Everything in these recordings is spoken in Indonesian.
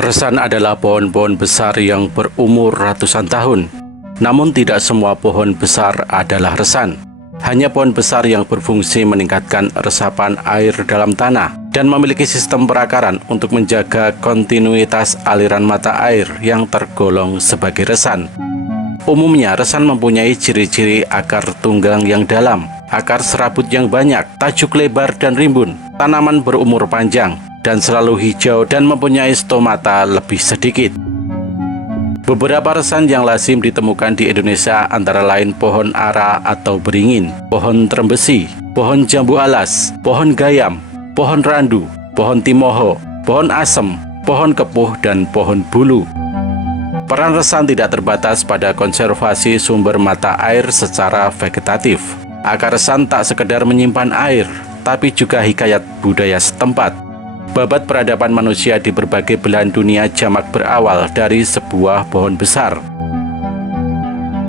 Resan adalah pohon-pohon besar yang berumur ratusan tahun. Namun tidak semua pohon besar adalah resan. Hanya pohon besar yang berfungsi meningkatkan resapan air dalam tanah dan memiliki sistem perakaran untuk menjaga kontinuitas aliran mata air yang tergolong sebagai resan. Umumnya, resan mempunyai ciri-ciri akar tunggang yang dalam, akar serabut yang banyak, tajuk lebar dan rimbun, tanaman berumur panjang, dan selalu hijau dan mempunyai stomata lebih sedikit. Beberapa resan yang lazim ditemukan di Indonesia antara lain pohon ara atau beringin, pohon trembesi, pohon jambu alas, pohon gayam, pohon randu, pohon timoho, pohon asem, pohon kepuh, dan pohon bulu. Peran resan tidak terbatas pada konservasi sumber mata air secara vegetatif. Akar resan tak sekedar menyimpan air, tapi juga hikayat budaya setempat. Babat peradaban manusia di berbagai belahan dunia jamak berawal dari sebuah pohon besar.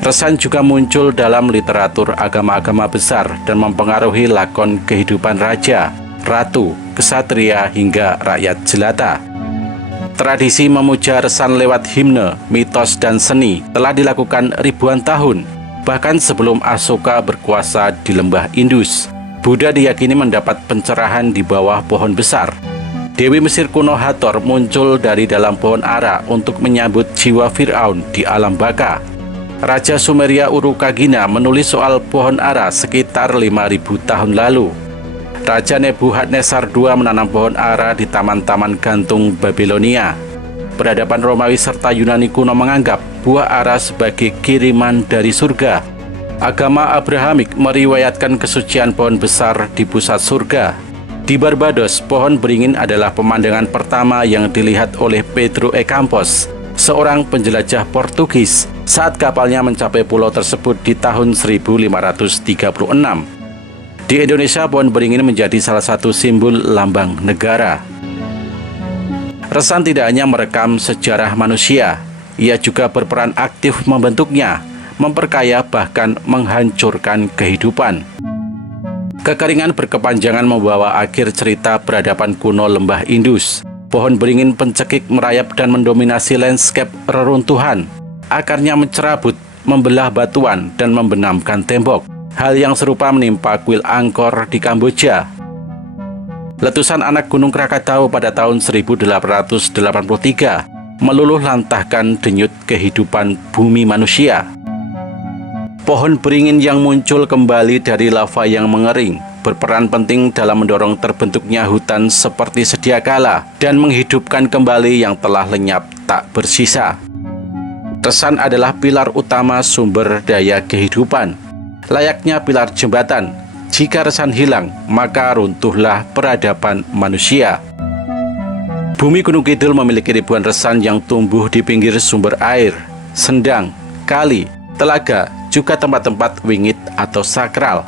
Resan juga muncul dalam literatur agama-agama besar dan mempengaruhi lakon kehidupan raja, ratu, kesatria, hingga rakyat jelata. Tradisi memuja resan lewat himne, mitos, dan seni telah dilakukan ribuan tahun, bahkan sebelum Asoka berkuasa di lembah Indus. Buddha diyakini mendapat pencerahan di bawah pohon besar. Dewi Mesir kuno Hathor muncul dari dalam pohon ara untuk menyambut jiwa Fir'aun di alam baka. Raja Sumeria Urukagina menulis soal pohon ara sekitar 5.000 tahun lalu. Raja Nebuchadnezzar II menanam pohon ara di taman-taman gantung Babilonia. Peradaban Romawi serta Yunani kuno menganggap buah ara sebagai kiriman dari surga. Agama Abrahamik meriwayatkan kesucian pohon besar di pusat surga. Di Barbados, pohon beringin adalah pemandangan pertama yang dilihat oleh Pedro e Campos, seorang penjelajah Portugis, saat kapalnya mencapai pulau tersebut di tahun 1536. Di Indonesia, pohon beringin menjadi salah satu simbol lambang negara. Resan tidak hanya merekam sejarah manusia, ia juga berperan aktif membentuknya, memperkaya, bahkan menghancurkan kehidupan. Kekeringan berkepanjangan membawa akhir cerita peradaban kuno lembah Indus. Pohon beringin pencekik merayap dan mendominasi landscape reruntuhan. Akarnya mencerabut, membelah batuan, dan membenamkan tembok. Hal yang serupa menimpa kuil Angkor di Kamboja. Letusan anak Gunung Krakatau pada tahun 1883 meluluh lantahkan denyut kehidupan bumi manusia. Pohon beringin yang muncul kembali dari lava yang mengering berperan penting dalam mendorong terbentuknya hutan seperti sedia kala dan menghidupkan kembali yang telah lenyap tak bersisa. Resan adalah pilar utama sumber daya kehidupan. Layaknya pilar jembatan, jika resan hilang, maka runtuhlah peradaban manusia. Bumi Gunung Kidul memiliki ribuan resan yang tumbuh di pinggir sumber air, sendang, kali, telaga, juga tempat-tempat wingit atau sakral.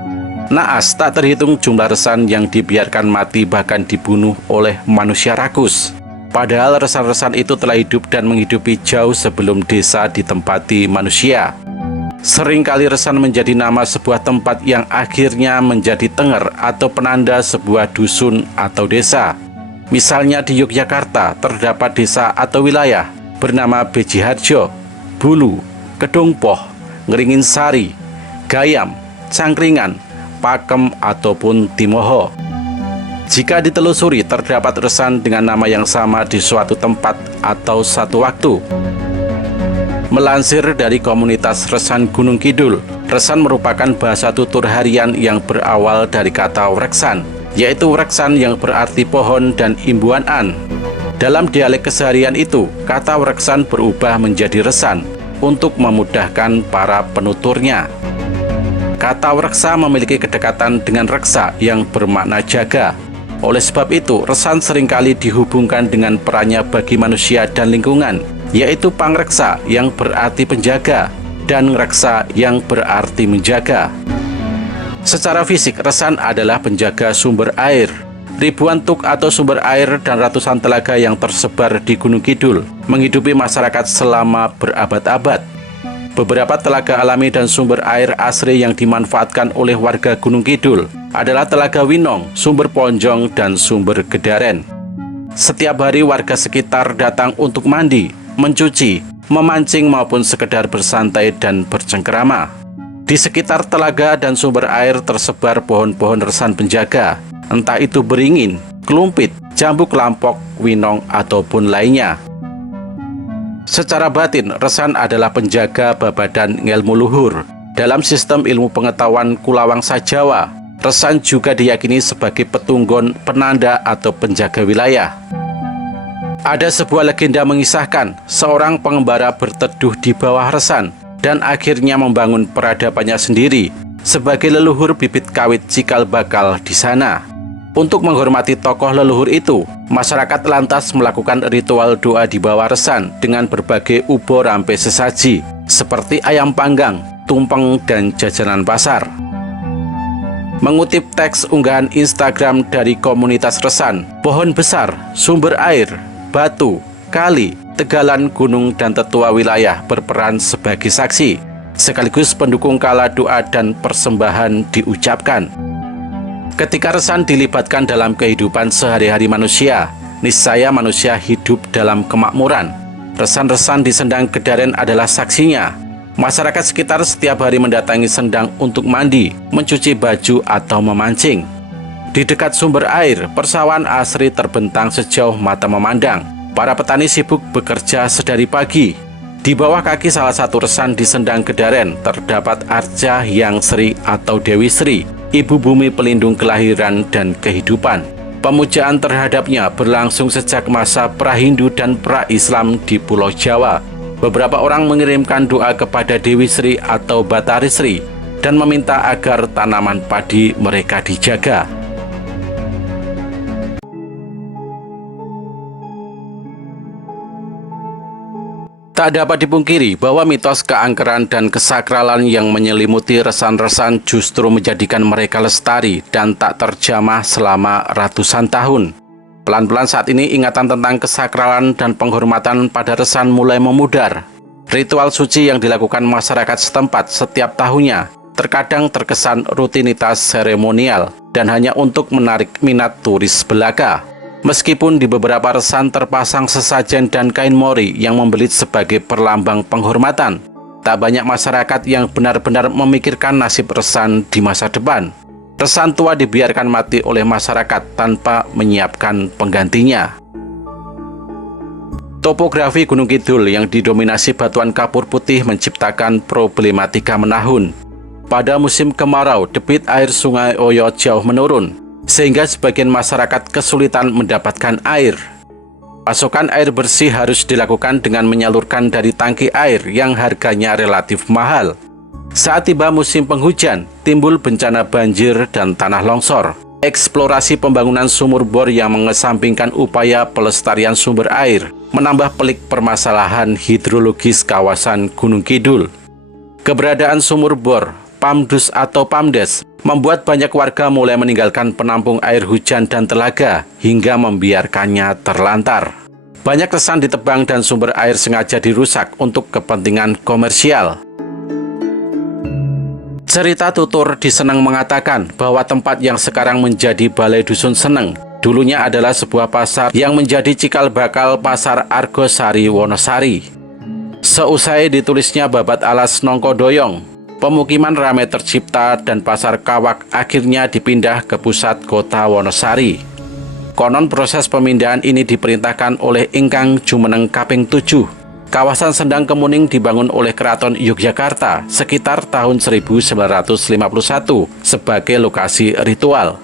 Naas tak terhitung jumlah resan yang dibiarkan mati bahkan dibunuh oleh manusia rakus. Padahal resan-resan itu telah hidup dan menghidupi jauh sebelum desa ditempati manusia. Seringkali resan menjadi nama sebuah tempat yang akhirnya menjadi tenger atau penanda sebuah dusun atau desa. Misalnya di Yogyakarta terdapat desa atau wilayah bernama Bejiharjo, Bulu, Kedungpoh, Ngeringin Sari, Gayam, Cangkringan, Pakem, ataupun Timoho. Jika ditelusuri, terdapat resan dengan nama yang sama di suatu tempat atau satu waktu. Melansir dari komunitas Resan Gunung Kidul, resan merupakan bahasa tutur harian yang berawal dari kata wreksan, yaitu wreksan yang berarti pohon dan imbuhan an. Dalam dialek keseharian itu, kata wreksan berubah menjadi resan untuk memudahkan para penuturnya. Kata wreksa memiliki kedekatan dengan reksa yang bermakna jaga. Oleh sebab itu, resan seringkali dihubungkan dengan perannya bagi manusia dan lingkungan, yaitu pangreksa yang berarti penjaga dan ngreksa yang berarti menjaga. Secara fisik, resan adalah penjaga sumber air. Ribuan tuk atau sumber air dan ratusan telaga yang tersebar di Gunung Kidul menghidupi masyarakat selama berabad-abad. Beberapa telaga alami dan sumber air asri yang dimanfaatkan oleh warga Gunung Kidul adalah Telaga Winong, Sumber Ponjong, dan Sumber Gedaren. Setiap hari warga sekitar datang untuk mandi, mencuci, memancing maupun sekedar bersantai dan bercengkerama. Di sekitar telaga dan sumber air tersebar pohon-pohon resan penjaga, entah itu beringin, kelumpit, jambu kelampok, winong, ataupun lainnya. Secara batin, resan adalah penjaga babadan ngelmu luhur. Dalam sistem ilmu pengetahuan Kulawangsa Jawa, resan juga diyakini sebagai petunggon, penanda, atau penjaga wilayah. Ada sebuah legenda mengisahkan seorang pengembara berteduh di bawah resan dan akhirnya membangun peradabannya sendiri sebagai leluhur bibit kawit cikal bakal di sana. Untuk menghormati tokoh leluhur itu, masyarakat lantas melakukan ritual doa di bawah resan dengan berbagai ubo rampe sesaji seperti ayam panggang, tumpeng, dan jajanan pasar. Mengutip teks unggahan Instagram dari komunitas resan, pohon besar, sumber air, batu, kali, tegalan, gunung, dan tetua wilayah berperan sebagai saksi, sekaligus pendukung kala doa dan persembahan diucapkan. Ketika resan dilibatkan dalam kehidupan sehari-hari manusia, niscaya manusia hidup dalam kemakmuran. Resan-resan di Sendang Gedaren adalah saksinya. Masyarakat sekitar setiap hari mendatangi Sendang untuk mandi, mencuci baju, atau memancing. Di dekat sumber air, persawahan asri terbentang sejauh mata memandang. Para petani sibuk bekerja sedari pagi. Di bawah kaki salah satu resan di Sendang Gedaren terdapat Arca Hyang Sri atau Dewi Sri, ibu bumi pelindung kelahiran dan kehidupan. Pemujaan terhadapnya berlangsung sejak masa pra-Hindu dan pra-Islam di Pulau Jawa. Beberapa orang mengirimkan doa kepada Dewi Sri atau Batari Sri dan meminta agar tanaman padi mereka dijaga. Tak dapat dipungkiri bahwa mitos keangkeran dan kesakralan yang menyelimuti resan-resan justru menjadikan mereka lestari dan tak terjamah selama ratusan tahun. Pelan-pelan saat ini ingatan tentang kesakralan dan penghormatan pada resan mulai memudar. Ritual suci yang dilakukan masyarakat setempat setiap tahunnya terkadang terkesan rutinitas seremonial dan hanya untuk menarik minat turis belaka. Meskipun di beberapa resan terpasang sesajen dan kain mori yang membelit sebagai perlambang penghormatan, tak banyak masyarakat yang benar-benar memikirkan nasib resan di masa depan. Resan tua dibiarkan mati oleh masyarakat tanpa menyiapkan penggantinya. Topografi Gunung Kidul yang didominasi batuan kapur putih menciptakan problematika menahun. Pada musim kemarau, debit air Sungai Oyo jauh menurun, sehingga sebagian masyarakat kesulitan mendapatkan air. Pasokan air bersih harus dilakukan dengan menyalurkan dari tangki air yang harganya relatif mahal. Saat tiba musim penghujan, timbul bencana banjir dan tanah longsor. Eksplorasi pembangunan sumur bor yang mengesampingkan upaya pelestarian sumber air menambah pelik permasalahan hidrologis kawasan Gunung Kidul. Keberadaan sumur bor, PAMDUS atau PAMDES, membuat banyak warga mulai meninggalkan penampung air hujan dan telaga hingga membiarkannya terlantar. Banyak resan ditebang dan sumber air sengaja dirusak untuk kepentingan komersial. Cerita tutur di Seneng mengatakan bahwa tempat yang sekarang menjadi Balai Dusun Seneng dulunya adalah sebuah pasar yang menjadi cikal bakal Pasar Argosari Wonosari. Seusai ditulisnya babat alas Nongko Doyong, pemukiman ramai tercipta dan pasar Kawak akhirnya dipindah ke pusat kota Wonosari. Konon proses pemindahan ini diperintahkan oleh Ingkang Jumeneng Kaping 7. Kawasan Sendang Kemuning dibangun oleh Keraton Yogyakarta sekitar tahun 1951 sebagai lokasi ritual.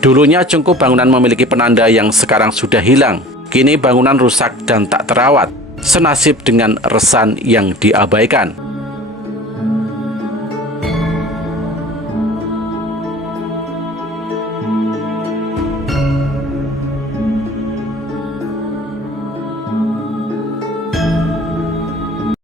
Dulunya cungkup bangunan memiliki penanda yang sekarang sudah hilang. Kini bangunan rusak dan tak terawat, senasib dengan resan yang diabaikan.